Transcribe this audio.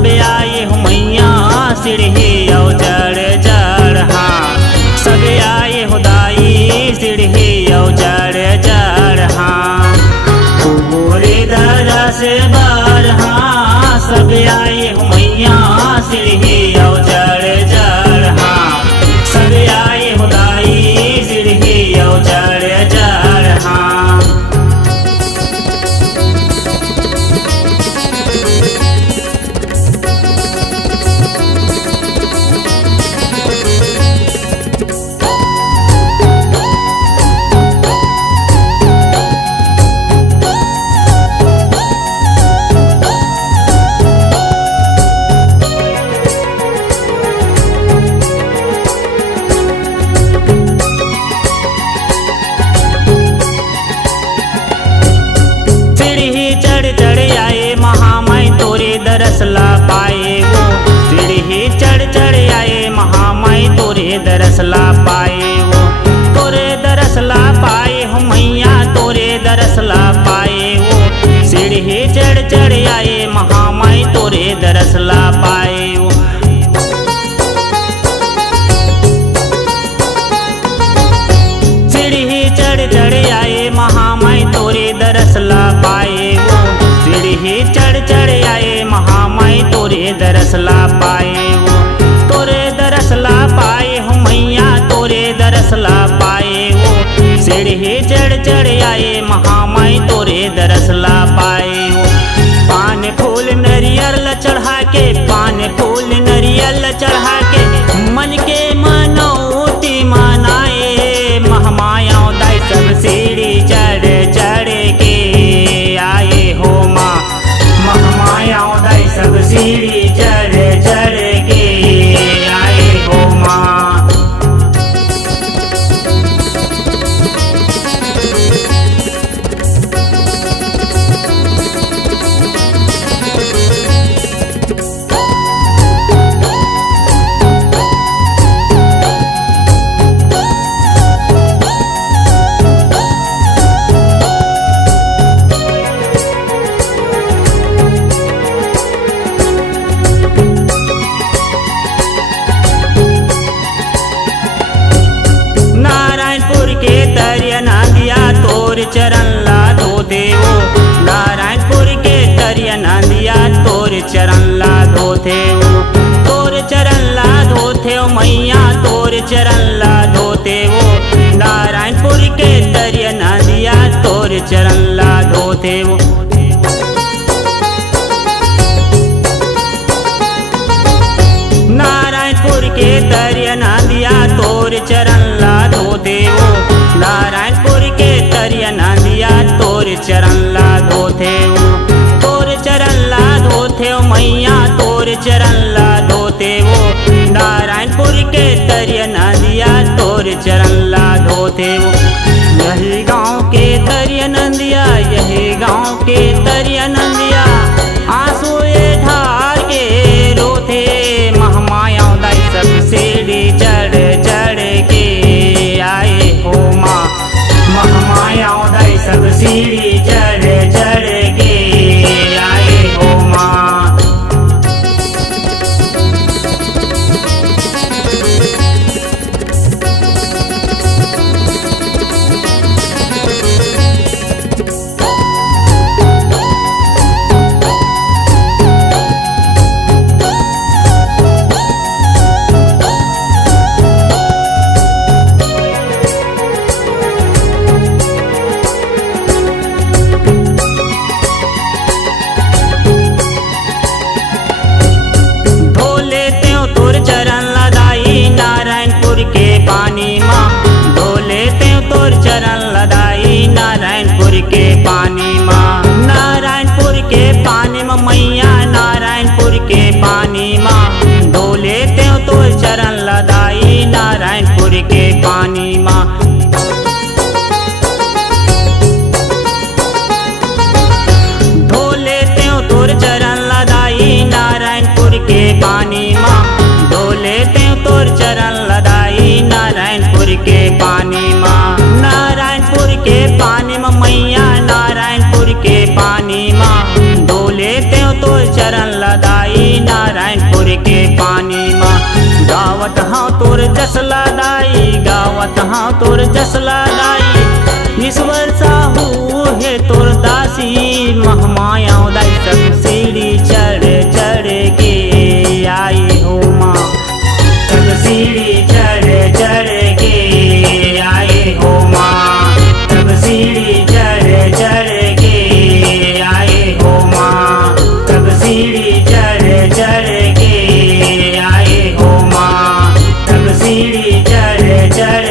सब आए हो मैया सीढ़ी औ जड़ जड़ हाँ सब आए हो दाई सीढ़ी औ जड़ जड़ हाँ गोरे दरा से बार हाँ सब आए हो मैया सीढ़ी औ जड़ जड़ हाँ सब आए हो दाई सीढ़ी औ जड़ जड़ हाँ। दरसला पाए वो सीढ़ी चढ़ चढ़ आए महामाई तोरे दरसला पाए वो तोरे दरसला पाए हो मैया तोरे दरसला पाए वो सीढ़ी चढ़ चढ़ आए महामाई तोरे दरसला पाए वो सीढ़ी चढ़ चढ़ आए महामाई तोरे दरसला पाए वो सीढ़ी चढ़ चढ़ आए महामाई तोरे दरसला पाए वो तोरे दरसला पाए हो मैया तोरे दरसला पाए वो सीढ़ी चढ़ चढ़ आए महामाई तोरे दरसला पाए वो पान फूल नरियल चढ़ा के पान फूल नरियल चढ़ा के मन के मनौती मनाए महामाया दाई सब सीढ़ी चढ़ चढ़ के आए हो माँ महामाया दाई सब सीढ़ी चढ़ चढ़ के आए हो माँ। चरण ला धो देवो नारायणपुर के तरिया नंदिया तोर चरण ला धो देवो तोर चरण ला धो थे मैया तोर चरण ला धो देवो नारायणपुर के तरिया नंदिया तोर चरण ला धो देवो नारायणपुर के तरिया नंदिया तोर चरण ला धो देवो नारायणपुर के तरिया नंदिया तोर चरण ला धोथे तोर चरण ला धोथे मैया तोर चरण ला धोते वो नारायणपुर के तरिया नंदिया तोर चरण ला धोते वो यही गाँव के तरिया नंदिया यही गाँव के तरिया नंदिया आंसू ढार के रोथे महामाया दाई सब सीढ़ी चढ़ चढ़ के आए हो माँ महामाया दाई सब सीढ़ी चढ़ चढ़ के आए हो माँ। चरण लदाई नारायणपुर के पानी माँ नारायणपुर के पानी में मैया नारायणपुर के पानी माँ डोले त्यों तो चरण लदाई नारायणपुर के पानी माँ ढोले त्यों तोर चरण लदाई नारायणपुर के पानी माँ ढोले त्यों तोर चरण लदाई नारायणपुर के पानी माँ नारायणपुर के पानी में मैया नारायणपुर के पानी माँ डोले त्यों तो चरण लदाई दाई नारायणपुर के पानी माँ। गावत हाँ तोर जसला दाई, गावत हाँ तोर जसला दाई। ईश्वर साहू है तोर दासी, महमाया दाई सब सीढ़ी चढ़ चढ़ के आई हो माँ। सब सीढ़ी चढ़ चढ़ के आई हो माँ। सब सीढ़ी चढ़ चढ़ के आई हो माँ। सब सीढ़ी चढ़ चढ़ के आई हो माँ। सब सीढ़ी चढ़ चढ़